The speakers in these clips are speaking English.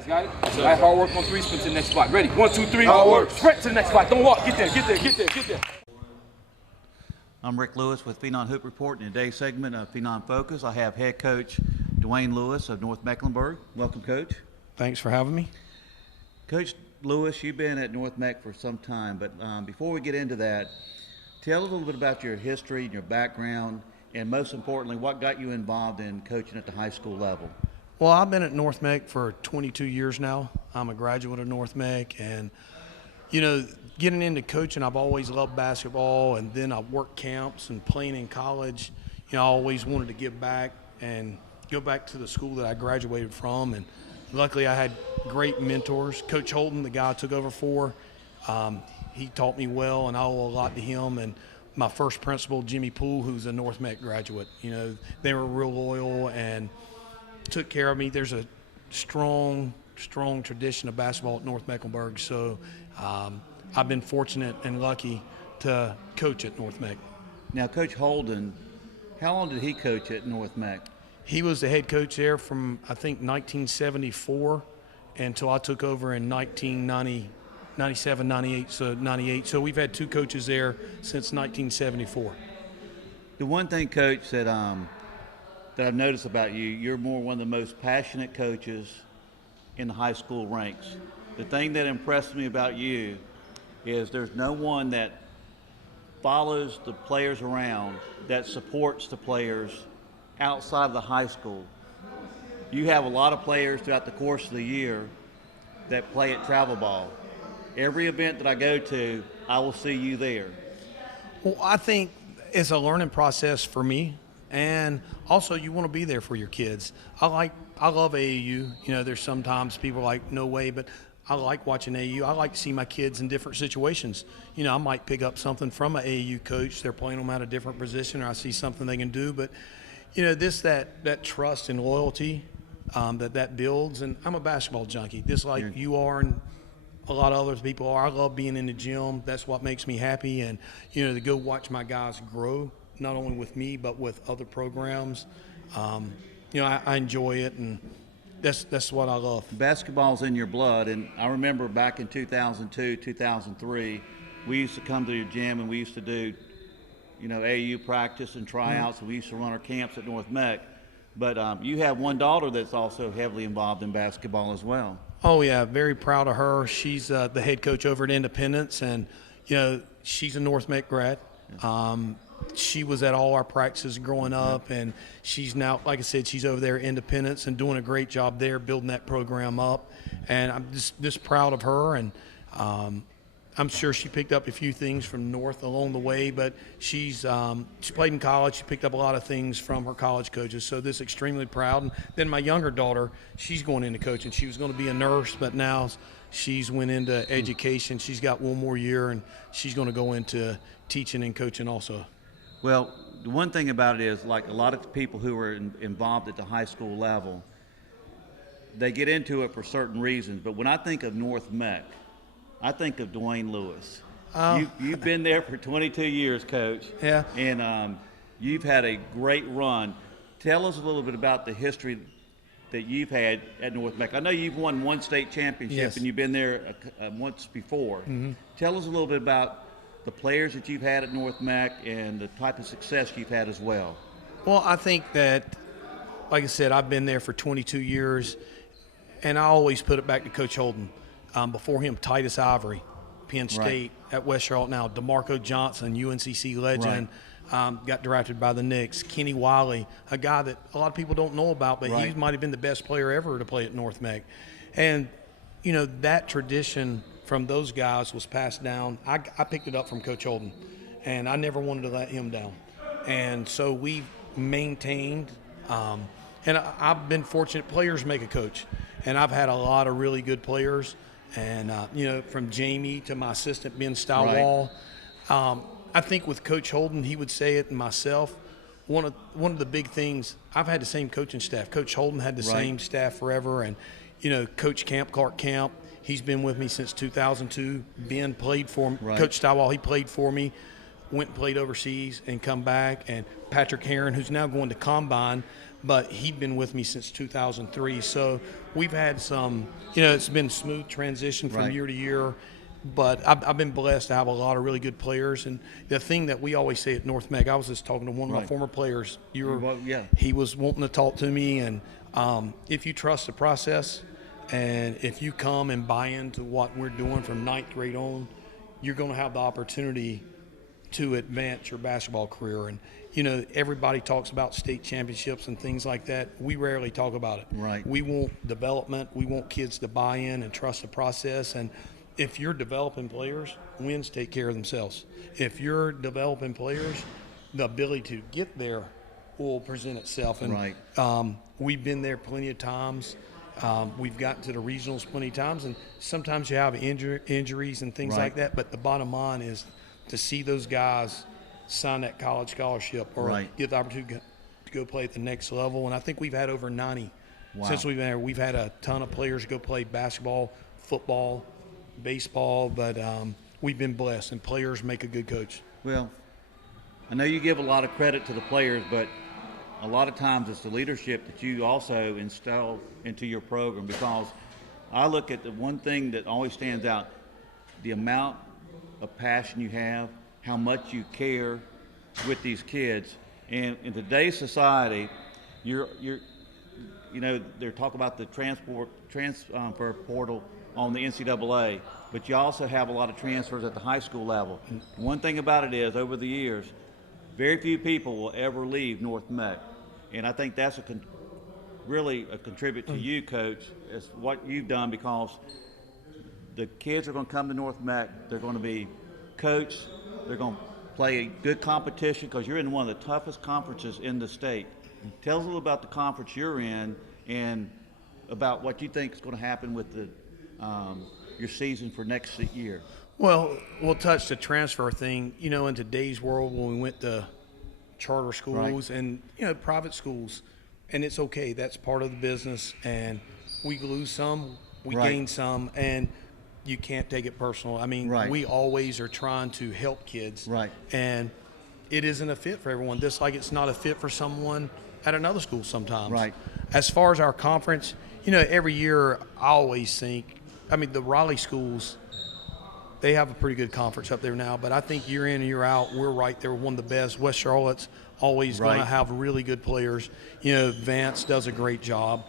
Guys got it? All right, hard work on three, sprint to the next spot. Ready? 1, 2, 3. Hard work. Sprint to the next spot. Don't walk. Get there, get there, get there, get there. I'm Rick Lewis with Phenom Hoop Report. In today's segment of Phenom Focus, I have head coach Duane Lewis of North Mecklenburg. Welcome, Coach. Thanks for having me. Coach Lewis, you've been at North Meck for some time, but before we get into that, tell a little bit about your history and your background, and most importantly, what got you involved in coaching at the high school level? Well, I've been at North Meck for 22 years now. I'm a graduate of North Meck, and you know, getting into coaching, I've always loved basketball, and then I worked camps and playing in college. You know, I always wanted to give back and go back to the school that I graduated from, and luckily I had great mentors. Coach Holton, the guy I took over for, he taught me well, and I owe a lot to him. And my first principal, Jimmy Poole, who's a North Meck graduate, you know, they were real loyal and took care of me. There's a strong tradition of basketball at North Mecklenburg, so I've been fortunate and lucky to coach at North Meck. Now, Coach Holden, how long did he coach at North Meck? He was the head coach there from, I think, 1974 until I took over in 1997, 98, so 98. So we've had two coaches there since 1974. The one thing, Coach, that I've noticed about you, you're one of the most passionate coaches in the high school ranks. The thing that impressed me about you is there's no one that follows the players around, that supports the players outside of the high school. You have a lot of players throughout the course of the year that play at travel ball. Every event that I go to, I will see you there. Well, I think it's a learning process for me, and also you want to be there for your kids. I love AAU. You know, there's sometimes people like, no way, but I like watching AAU. I like to see my kids in different situations. You know, I might pick up something from an AAU coach. They're playing them at a different position, or I see something they can do. But, you know, that trust and loyalty that builds. And I'm a basketball junkie, just like you are and a lot of other people are. I love being in the gym. That's what makes me happy. And, you know, to go watch my guys grow, not only with me but with other programs, you know, I enjoy it, and that's what I love. Basketball's in your blood, and I remember back in 2002, 2003, we used to come to your gym and we used to do, you know, AAU practice and tryouts, and we used to run our camps at North Meck. But you have one daughter that's also heavily involved in basketball as well. Oh yeah, very proud of her. She's the head coach over at Independence, and you know, she's a North Meck grad. She was at all our practices growing up, and she's now, like I said, she's over there at Independence and doing a great job there, building that program up. And I'm just proud of her, and I'm sure she picked up a few things from North along the way, but she played in college. She picked up a lot of things from her college coaches, so this extremely proud. And then my younger daughter, she's going into coaching. She was going to be a nurse, but now she's went into education. She's got one more year, and she's going to go into teaching and coaching also. Well, the one thing about it is, like a lot of people who are involved at the high school level, they get into it for certain reasons. But when I think of North Meck, I think of Duane Lewis. You've been there for 22 years, Coach. Yeah. And you've had a great run. Tell us a little bit about the history that you've had at North Meck. I know you've won one state championship, yes, and you've been there once before. Mm-hmm. Tell us a little bit about the players that you've had at North Meck and the type of success you've had as well. Well, I think that, like I said, I've been there for 22 years, and I always put it back to Coach Holden. Before him, Titus Ivory, Penn State, at West Charlotte now. DeMarco Johnson, UNCC legend, got drafted by the Knicks. Kenny Wiley, a guy that a lot of people don't know about, but he might have been the best player ever to play at North Meck. And, you know, that tradition from those guys was passed down. I picked it up from Coach Holden, and I never wanted to let him down. And so we maintained, and I've been fortunate. Players make a coach, and I've had a lot of really good players. And, you know, from Jamie to my assistant, Ben Stowall. I think with Coach Holden, he would say it, and myself, one of the big things, I've had the same coaching staff. Coach Holden had the same staff forever. And, you know, Coach Clark Camp, he's been with me since 2002. Ben played for me. Coach Stowall, he played for me, went and played overseas and come back. And Patrick Heron, who's now going to Combine, but he'd been with me since 2003. So we've had some, it's been smooth transition from year to year. But I've been blessed to have a lot of really good players. And the thing that we always say at North Meck, I was just talking to one of my former players. He was wanting to talk to me. And if you trust the process and if you come and buy into what we're doing from ninth grade on, you're going to have the opportunity to advance your basketball career. And, everybody talks about state championships and things like that. We rarely talk about it. Right. We want development. We want kids to buy in and trust the process. And if you're developing players, wins take care of themselves. If you're developing players, the ability to get there will present itself. And we've been there plenty of times. We've gotten to the regionals plenty of times, and sometimes you have injuries and things like that. But the bottom line is to see those guys sign that college scholarship or get the opportunity to go play at the next level. And I think we've had over 90 since we've been there. We've had a ton of players go play basketball, football, baseball, but we've been blessed, and players make a good coach. Well, I know you give a lot of credit to the players, but a lot of times it's the leadership that you also instill into your program, because I look at the one thing that always stands out, the amount of passion you have, how much you care with these kids. And in today's society, they're talking about the transfer portal on the NCAA, but you also have a lot of transfers at the high school level. One thing about it is, over the years, very few people will ever leave North Meck, and I think that's really a contribute to you, Coach, is what you've done, because the kids are going to come to North Meck, they're going to be coached, they're going to play a good competition, because you're in one of the toughest conferences in the state. Tell us a little about the conference you're in and about what you think is going to happen with your season for next year. Well, we'll touch the transfer thing. In today's world, when we went to charter schools and private schools, and it's okay. That's part of the business, and we lose some, we gain some, and you can't take it personal. I mean, we always are trying to help kids, and it isn't a fit for everyone. Just like it's not a fit for someone at another school sometimes. As far as our conference, every year I always think, the Raleigh schools, they have a pretty good conference up there now, but I think year in and year out, we're right there with one of the best. West Charlotte's always going to have really good players. Vance does a great job.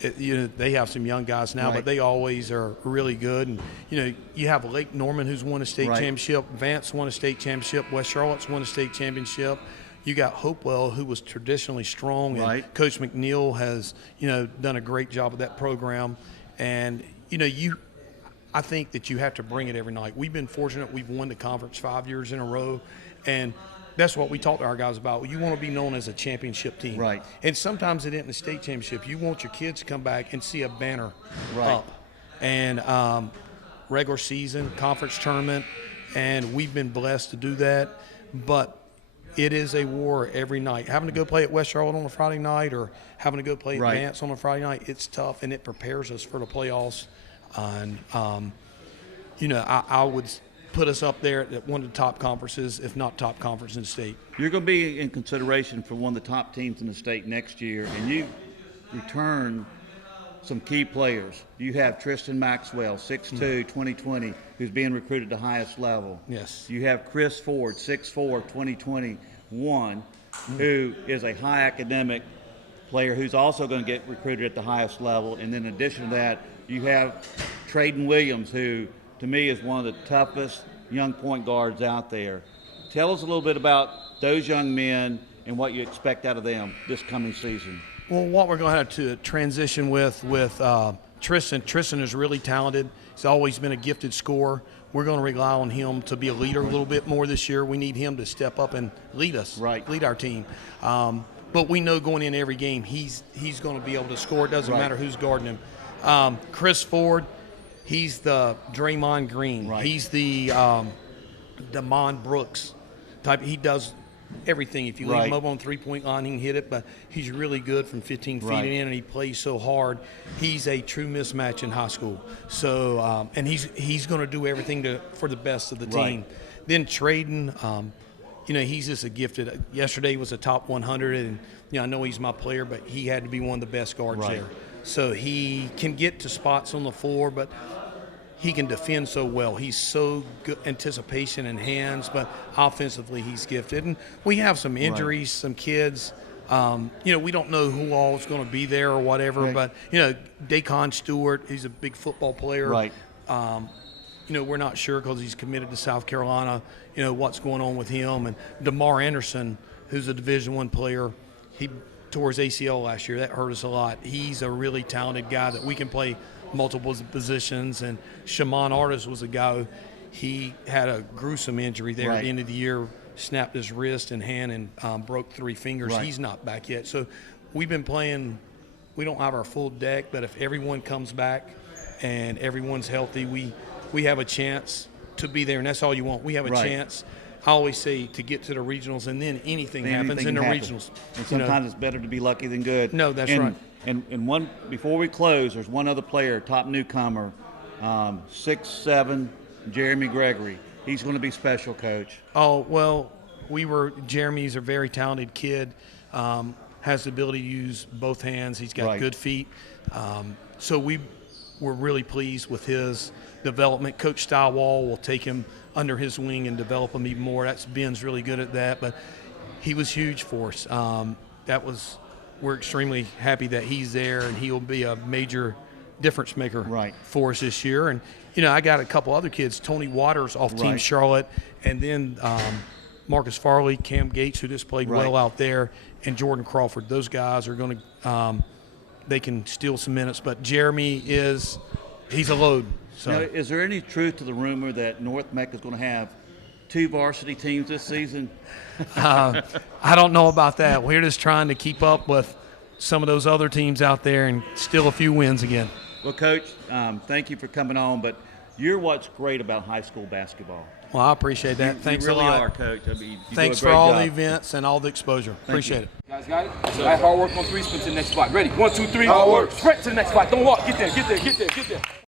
They have some young guys now, but they always are really good. And, you have Lake Norman, who's won a state championship. Vance won a state championship. West Charlotte's won a state championship. You got Hopewell, who was traditionally strong, and Coach McNeil has, done a great job with that program. And, I think that you have to bring it every night. We've been fortunate. We've won the conference 5 years in a row, and that's what we talk to our guys about. You want to be known as a championship team. And sometimes it isn't the state championship. You want your kids to come back and see a banner up. And regular season, conference tournament, and we've been blessed to do that. But it is a war every night. Having to go play at West Charlotte on a Friday night or having to go play at Vance on a Friday night, it's tough, and it prepares us for the playoffs. And, I would put us up there at one of the top conferences, if not top conference in the state. You're going to be in consideration for one of the top teams in the state next year, and you return some key players. You have Tristan Maxwell, 6'2", 2020, who's being recruited to the highest level. You have Chris Ford, 6'4", 2021, who is a high academic player who's also going to get recruited at the highest level. And then in addition to that, you have Traden Williams, who to me is one of the toughest young point guards out there. Tell us a little bit about those young men and what you expect out of them this coming season. Well, what we're going to have to transition with Tristan. Tristan is really talented. He's always been a gifted scorer. We're going to rely on him to be a leader a little bit more this year. We need him to step up and lead us, lead our team. But we know going in every game, he's going to be able to score. It doesn't matter who's guarding him. Chris Ford, he's the Draymond Green. He's the Damon Brooks type. He does everything. If you leave him up on three-point line, he can hit it, but he's really good from 15 feet in, and he plays so hard. He's a true mismatch in high school. So, and he's going to do everything for the best of the team. Then Traden, he's just a gifted. Yesterday was a top 100, and I know he's my player, but he had to be one of the best guards Right. there. So he can get to spots on the floor, but he can defend so well. He's so good anticipation and hands, but offensively he's gifted. And we have some injuries, some kids. We don't know who all is going to be there or whatever, Right. but Dacon Stewart, he's a big football player. Right. We're not sure because he's committed to South Carolina. What's going on with him. And DeMar Anderson, who's a Division I player, he tore his ACL last year. That hurt us a lot. He's a really talented guy that we can play multiple positions. And Shaman Artis was a guy he had a gruesome injury there at the end of the year, snapped his wrist and hand and broke 3 fingers. Right. He's not back yet. So we've been playing. We don't have our full deck, but if everyone comes back and everyone's healthy, we have a chance to be there, and that's all you want. We have a chance. I always say to get to the regionals, and then anything happens in the regionals. And sometimes it's better to be lucky than good. No, that's right. And one before we close, there's one other player, top newcomer, 6'7", Jeremy Gregory. He's going to be special, Coach. Oh, well, Jeremy's a very talented kid, has the ability to use both hands. He's got good feet. So we're really pleased with his development. Coach Stywall will take him under his wing and develop him even more. Ben's really good at that, but he was huge for us. We're extremely happy that he's there, and he'll be a major difference maker for us this year. And I got a couple other kids, Tony Waters off Team Charlotte, and then Marcus Farley, Cam Gates, who just played well out there, and Jordan Crawford. Those guys are going to they can steal some minutes, but Jeremy he's a load. So Now, is there any truth to the rumor that North Meck is going to have 2 varsity teams this season? I don't know about that. We're just trying to keep up with some of those other teams out there and steal a few wins again. Well, Coach, thank you for coming on, but you're what's great about high school basketball. Well, I appreciate that. Thanks you really a lot. are, Coach. I mean, you Thanks do a for great all job. the events and all the exposure. Appreciate it. You guys got it? So that hard work on 3, sprint to the next spot. Ready? 1, 2, 3. Hard work. Sprint to the next spot. Don't walk. Get there, get there, get there, get there.